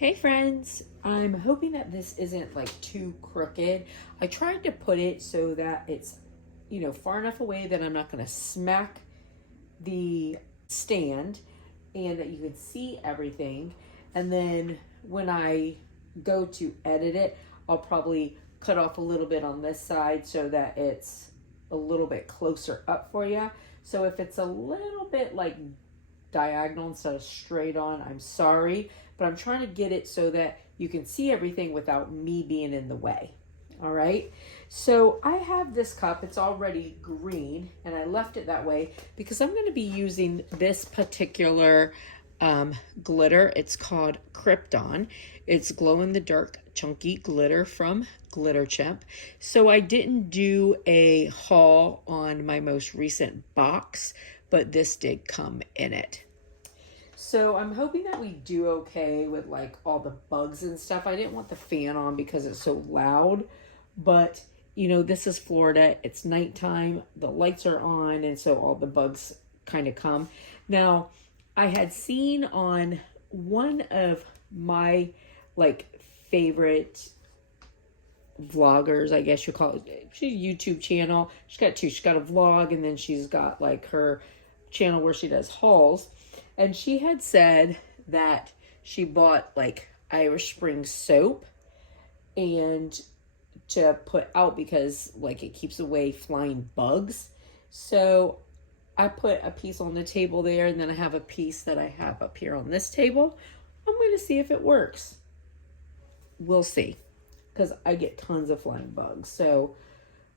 Hey friends, I'm hoping that this isn't like too crooked. I tried to put it so that it's, far enough away that I'm not going to smack the stand and that you can see everything. And then when I go to edit it, I'll probably cut off a little bit on this side so that it's a little bit closer up for you. So if it's a little bit like diagonal instead of straight on, I'm sorry, but I'm trying to get it so that you can see everything without me being in the way. All right, so I have this cup, it's already green, and I left it that way because I'm going to be using this particular glitter. It's called Krypton. It's glow in the dark chunky glitter from Glitter Chimp. So I didn't do a haul on my most recent box, but this did come in it. So I'm hoping that we do okay with like all the bugs and stuff. I didn't want the fan on because it's so loud, but this is Florida. It's nighttime. The lights are on, and so all the bugs kind of come. Now, I had seen on one of my favorite vloggers, I guess you call it. She's a YouTube channel. She's got two. She's got a vlog, and then she's got like her channel where she does hauls. And she had said that she bought like Irish Spring soap and to put out because like it keeps away flying bugs. So I put a piece on the table there, and then I have a piece that I have up here on this table. I'm going to see if it works. We'll see, because I get tons of flying bugs. So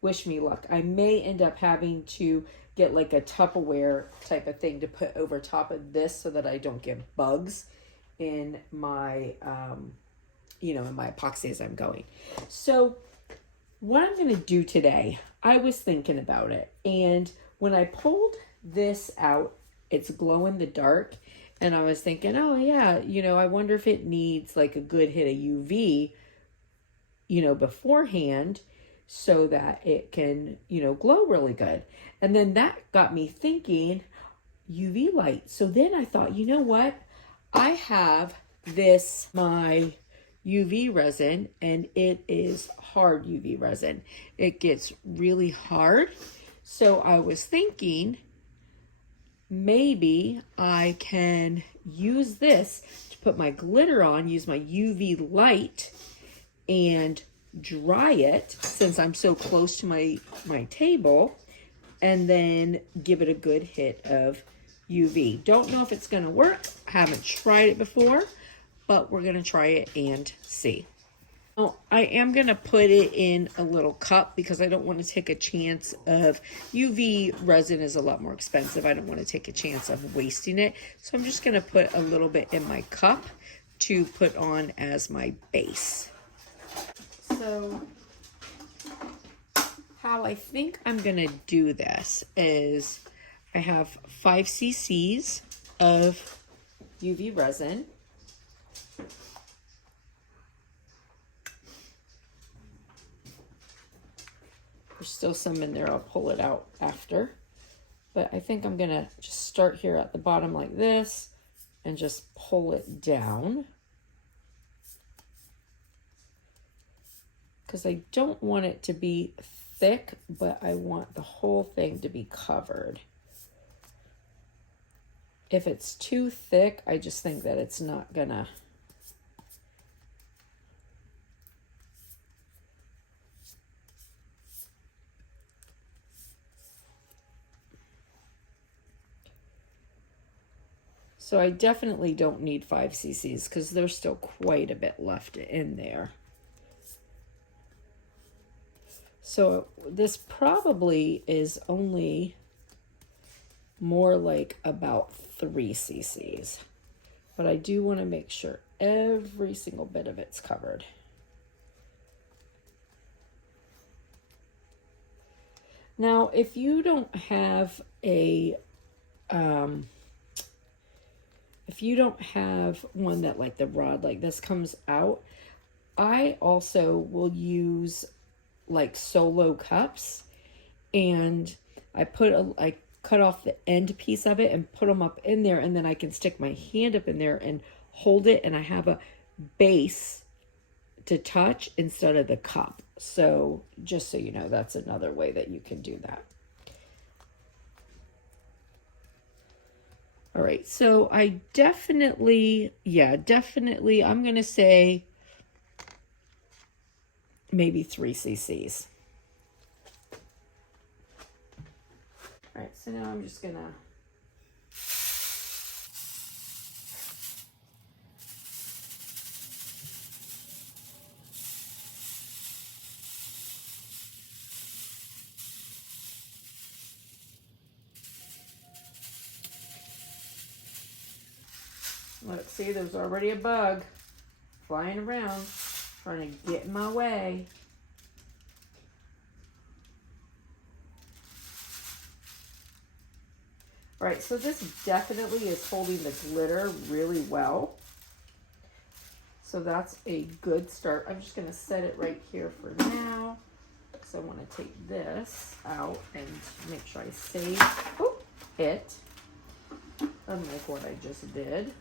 wish me luck. I may end up having to get like a Tupperware type of thing to put over top of this so that I don't get bugs in my, in my epoxy as I'm going. So what I'm going to do today, I was thinking about it. And when I pulled this out, it's glow in the dark. And I was thinking, oh yeah, I wonder if it needs like a good hit of UV, beforehand, so that it can, glow really good. And then that got me thinking UV light. So then I thought, you know what? I have my UV resin, and it is hard UV resin. It gets really hard. So I was thinking maybe I can use this to put my glitter on, use my UV light, and dry it since I'm so close to my table, and then give it a good hit of UV. Don't know if it's going to work. I haven't tried it before, but we're going to try it and see. Now, I am going to put it in a little cup because I don't want to take a chance of UV resin is a lot more expensive. I don't want to take a chance of wasting it. So I'm just going to put a little bit in my cup to put on as my base. So how I think I'm going to do this is I have 5 cc's of UV resin. There's still some in there. I'll pull it out after. But I think I'm going to just start here at the bottom like this and just pull it down, because I don't want it to be thick, but I want the whole thing to be covered. If it's too thick, I just think that it's not gonna. So I definitely don't need 5 cc's because there's still quite a bit left in there. So this probably is only more like about 3 cc's, but I do want to make sure every single bit of it's covered. Now, if you don't have one that like the rod like this comes out, I also will use like solo cups, and I cut off the end piece of it and put them up in there, and then I can stick my hand up in there and hold it, and I have a base to touch instead of the cup. So just so you know, that's another way that you can do that. All right, so I definitely, I'm going to say maybe 3 cc's. All right, so now I'm just going to look, see, there's already a bug flying around trying to get in my way. All right, so this definitely is holding the glitter really well. So that's a good start. I'm just gonna set it right here for now. So I wanna take this out and make sure I save it, unlike what I just did.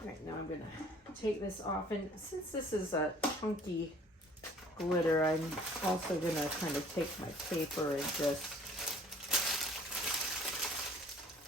All right, now I'm gonna take this off, and since this is a chunky glitter, I'm also gonna kind of take my paper and just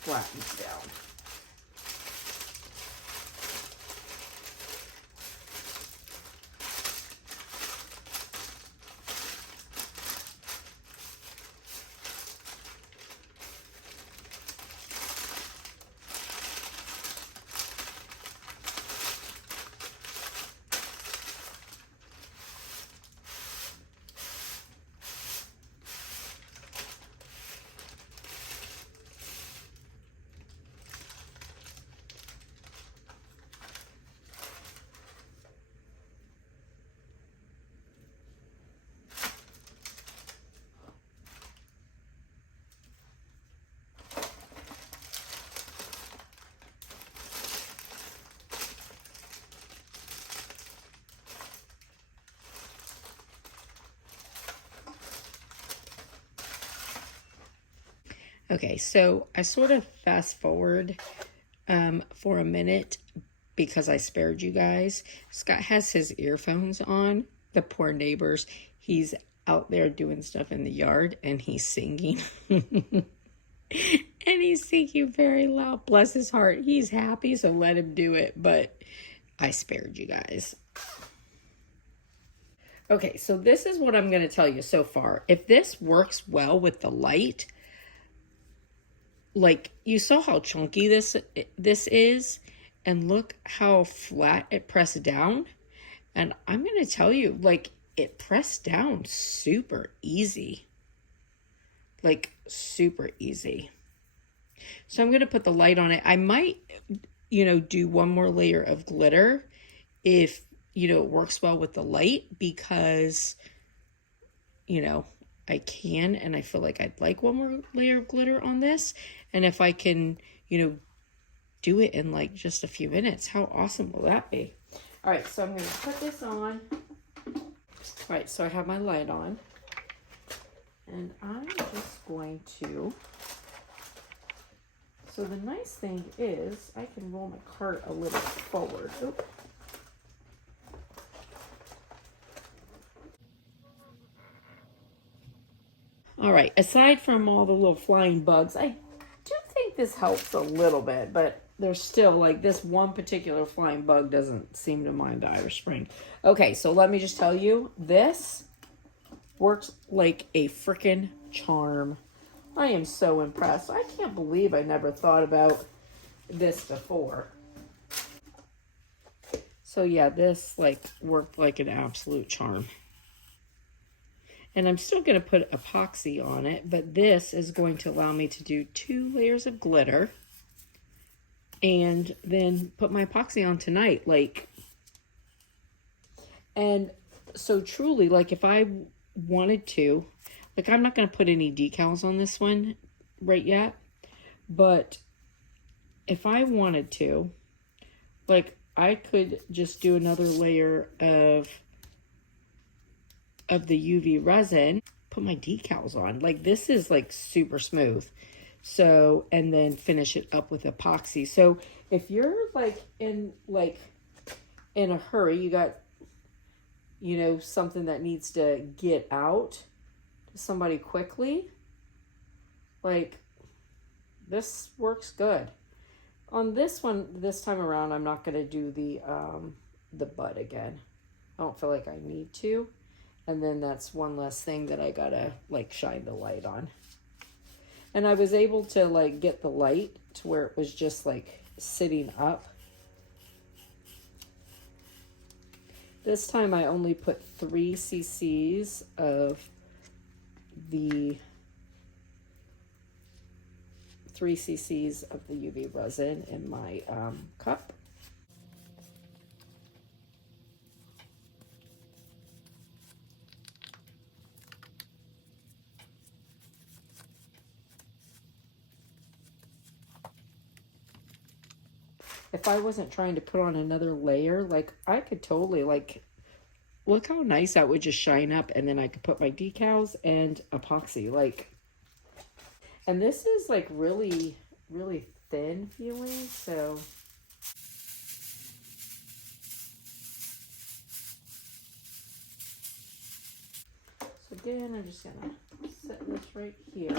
flatten it down. Okay, so I sort of fast forward for a minute because I spared you guys. Scott has his earphones on. The poor neighbors. He's out there doing stuff in the yard and he's singing. And he's singing very loud. Bless his heart. He's happy, so let him do it. But I spared you guys. Okay, so this is what I'm going to tell you so far. If this works well with the light, like you saw how chunky this is, and look how flat it pressed down. And I'm going to tell you, like, it pressed down super easy. Like, super easy. So I'm going to put the light on it. I might, do one more layer of glitter if, it works well with the light, because, I can, and I feel like I'd like one more layer of glitter on this. And if I can, do it in like just a few minutes, how awesome will that be? All right, so I'm going to put this on. All right, so I have my light on. And I'm just going to, so the nice thing is I can roll my cart a little forward. Oop. All right, aside from all the little flying bugs, I do think this helps a little bit, but there's still, like, this one particular flying bug doesn't seem to mind the Irish Spring. Okay, so let me just tell you, this works like a freaking charm. I am so impressed. I can't believe I never thought about this before. So yeah, this like worked like an absolute charm. And I'm still going to put epoxy on it, but this is going to allow me to do 2 layers of glitter and then put my epoxy on tonight. And so truly, like, if I wanted to, like, I'm not going to put any decals on this one right yet, but if I wanted to, like, I could just do another layer of the UV resin put my decals on. Like, this is like super smooth. So, and then finish it up with epoxy. So if you're like in a hurry, you got, you know, something that needs to get out to somebody quickly, like, this works good. On this one, this time around, I'm not going to do the butt again. I don't feel like I need to. And then that's one less thing that I gotta like shine the light on. And I was able to like get the light to where it was just like sitting up. This time I only put 3 cc's of the 3 cc's of the UV resin in my cup. If I wasn't trying to put on another layer, like, I could totally, like, look how nice that would just shine up, and then I could put my decals and epoxy, like, and this is like really, really thin feeling, so. So again, I'm just gonna set this right here.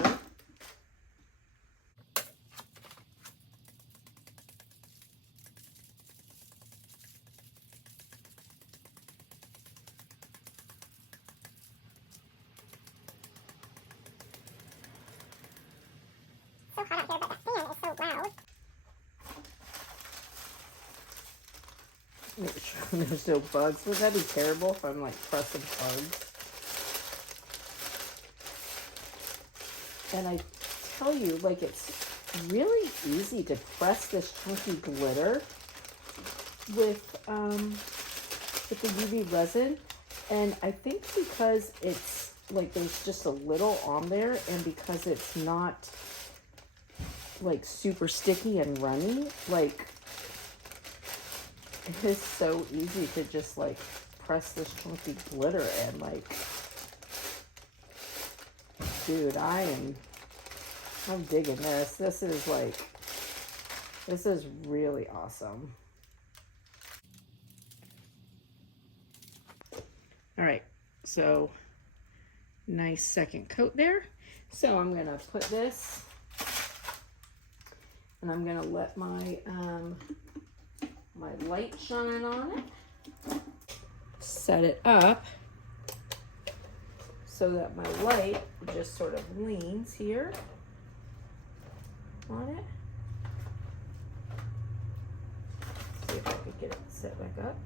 So hot out here, but the fan is so loud. Make sure there's no bugs. Would that be terrible if I'm like pressing bugs? And I tell you, like, it's really easy to press this chunky glitter with the UV resin. And I think because it's like there's just a little on there, and because it's not like super sticky and runny, like, it is so easy to just like press this chunky glitter in. Like, dude, I'm digging this. This is really awesome. All right, so nice second coat there. So I'm gonna put this, and I'm gonna let my my light shine on it. Set it up so that my light just sort of leans here on it. See if I could get it set back up.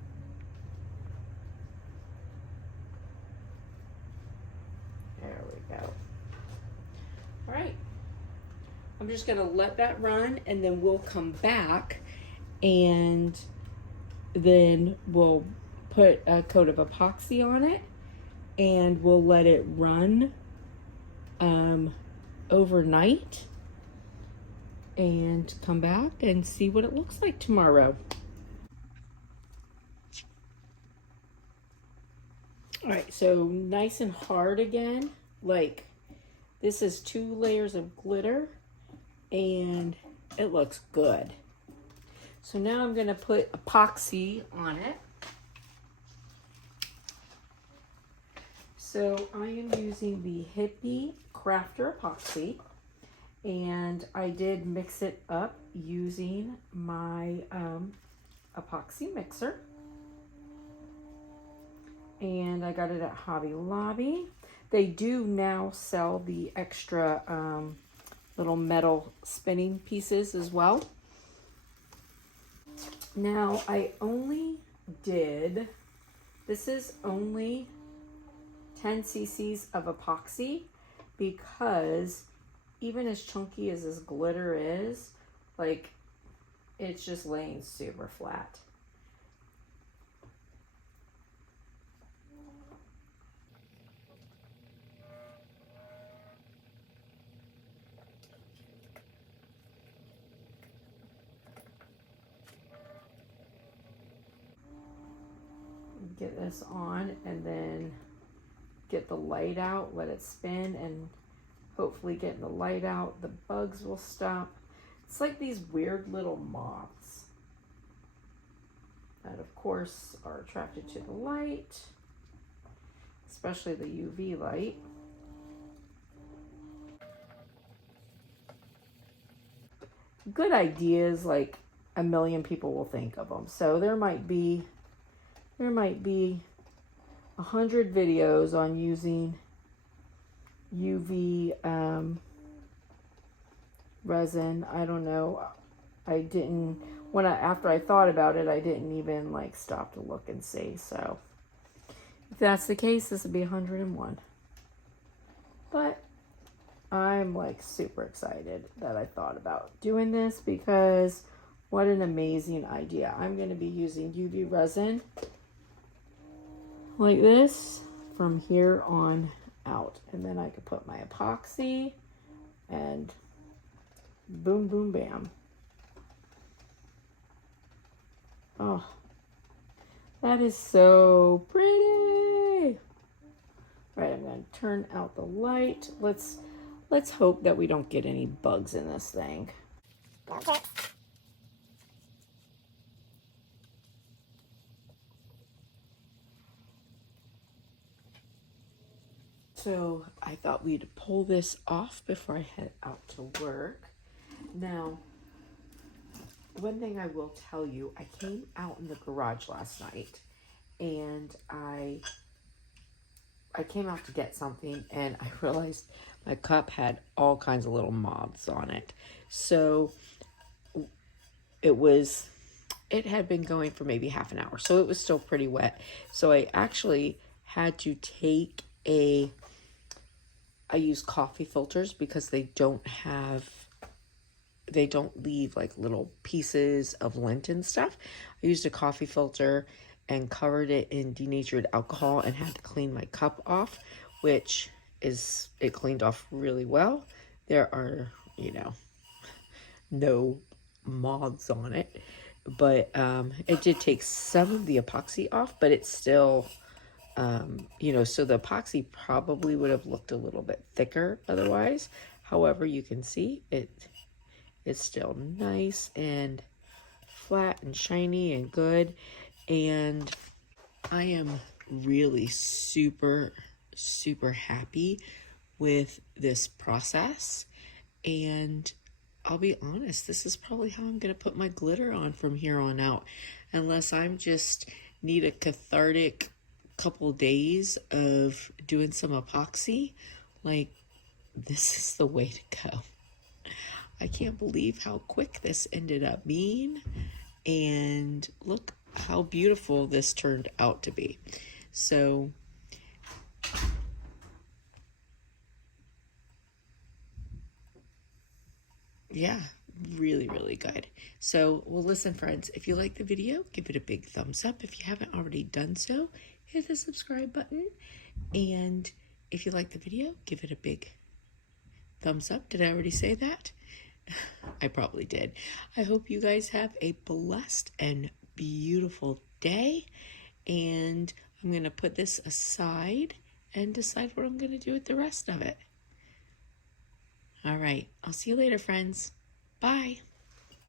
There we go. All right. I'm just gonna let that run, and then we'll come back, and then we'll put a coat of epoxy on it, and we'll let it run overnight, and come back and see what it looks like tomorrow. All right, so nice and hard again. Like, this is 2 layers of glitter, and it looks good. So now I'm gonna put epoxy on it. So I am using the Hippie Crafter epoxy, and I did mix it up using my epoxy mixer. And I got it at Hobby Lobby. They do now sell the extra little metal spinning pieces as well. Now I only did, this is only 10 cc's of epoxy, because even as chunky as this glitter is, like, it's just laying super flat. Get this on, and then get the light out, let it spin, and hopefully getting the light out, the bugs will stop. It's like these weird little moths that of course are attracted to the light, especially the UV light. Good ideas, like a million people will think of them. So there might be 100 videos on using UV resin. I don't know. I didn't, after I thought about it, I didn't even like stop to look and see. So if that's the case, this would be 101. But I'm like super excited that I thought about doing this, because what an amazing idea. I'm going to be using UV resin like this from here on out, and then I could put my epoxy and boom, boom, bam. Oh, that is so pretty. Right, I'm going to turn out the light. Let's hope that we don't get any bugs in this thing. Okay. So I thought we'd pull this off before I head out to work. Now, one thing I will tell you, I came out in the garage last night, and I came out to get something, and I realized my cup had all kinds of little moths on it. So it had been going for maybe half an hour, so it was still pretty wet. So I actually had to take I use coffee filters because they don't leave like little pieces of lint and stuff. I used a coffee filter and covered it in denatured alcohol and had to clean my cup off, which it cleaned off really well. There are, no moths on it, but it did take some of the epoxy off, but it's still, so the epoxy probably would have looked a little bit thicker otherwise. However, you can see it's still nice and flat and shiny and good. And I am really super, super happy with this process. And I'll be honest, this is probably how I'm going to put my glitter on from here on out. Unless I'm just need a cathartic couple days of doing some epoxy. Like, this is the way to go. I can't believe how quick this ended up being. And look how beautiful this turned out to be. So yeah, really, really good. So, well, listen, friends, if you like the video, give it a big thumbs up. If you haven't already done so, hit the subscribe button. And if you like the video, give it a big thumbs up. Did I already say that? I probably did. I hope you guys have a blessed and beautiful day. And I'm going to put this aside and decide what I'm going to do with the rest of it. All right. I'll see you later, friends. Bye.